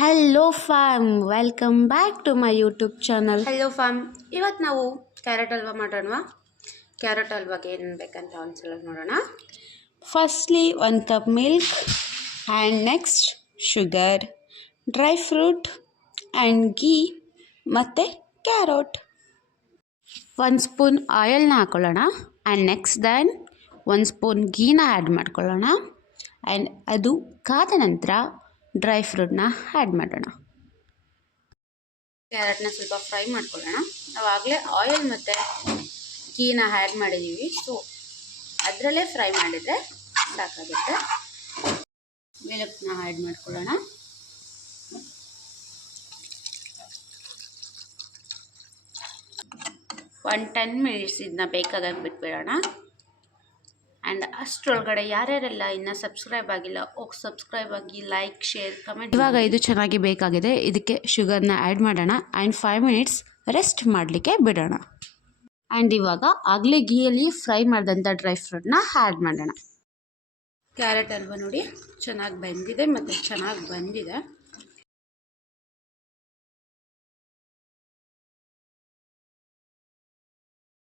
Hello fam, welcome back to my YouTube channel. Hello fam, ಇವತ್ತು ನಾವು carrot halwa ಮಾಡೋಣ. Carrot ಹಲ್ವಾಗೆ ಏನು ಬೇಕಂತ ಒಂದ್ಸಲ ನೋಡೋಣ. Firstly 1 cup milk and next sugar, dry fruit and ghee ಮತ್ತು ಕ್ಯಾರೋಟ್. 1 ಸ್ಪೂನ್ ಆಯಿಲ್ನ ಹಾಕ್ಕೊಳ್ಳೋಣ ಆ್ಯಂಡ್ ನೆಕ್ಸ್ಟ್ ದೆನ್ 1 ಸ್ಪೂನ್ ಗೀನ ಆ್ಯಡ್ ಮಾಡ್ಕೊಳ್ಳೋಣ ಆ್ಯಂಡ್ ಅದು ಕಾದ ನಂತರ ಡ್ರೈ ಫ್ರೂಟ್ನ ಆ್ಯಡ್ ಮಾಡೋಣ. ಕ್ಯಾರೆಟ್ನ ಸ್ವಲ್ಪ ಫ್ರೈ ಮಾಡ್ಕೊಳ್ಳೋಣ. ನಾವಾಗಲೇ ಆಯಿಲ್ ಮತ್ತು ಗೀನ ಆ್ಯಡ್ ಮಾಡಿದ್ದೀವಿ, ಸೊ ಅದರಲ್ಲೇ ಫ್ರೈ ಮಾಡಿದರೆ ಸಾಕಾಗುತ್ತೆ. ಮಿಲ್ಕ್ನ ಆ್ಯಡ್ ಮಾಡ್ಕೊಳ್ಳೋಣ. ಒಂದು 10 ಮಿನಿಟ್ಸ್ ಇದನ್ನ ಬೇಕಾಗಿ ಬಿಟ್ಬಿಡೋಣ. ಆ್ಯಂಡ್ ಅಷ್ಟರೊಳಗಡೆ ಯಾರ್ಯಾರೆಲ್ಲ ಇನ್ನೂ ಸಬ್ಸ್ಕ್ರೈಬ್ ಆಗಿಲ್ಲ ಹೋಗಿ ಸಬ್ಸ್ಕ್ರೈಬ್ ಆಗಿ, ಲೈಕ್, ಶೇರ್, ಕಮೆಂಟ್. ಇವಾಗ ಇದು ಚೆನ್ನಾಗಿ ಬೇಕಾಗಿದೆ. ಇದಕ್ಕೆ ಶುಗರ್ನ ಆ್ಯಡ್ ಮಾಡೋಣ ಆ್ಯಂಡ್ 5 ಮಿನಿಟ್ಸ್ ರೆಸ್ಟ್ ಮಾಡಲಿಕ್ಕೆ ಬಿಡೋಣ. ಆ್ಯಂಡ್ ಇವಾಗ ಆಗಲೇ ಗೀಯಲ್ಲಿ ಫ್ರೈ ಮಾಡಿದಂಥ ಡ್ರೈ ಫ್ರೂಟ್ನ ಆ್ಯಡ್ ಮಾಡೋಣ. ಕ್ಯಾರೆಟ್ ಹಲ್ವಾ ನೋಡಿ ಚೆನ್ನಾಗಿ ಬೆಂದಿದೆ ಮತ್ತು ಚೆನ್ನಾಗಿ ಬಂದಿದೆ.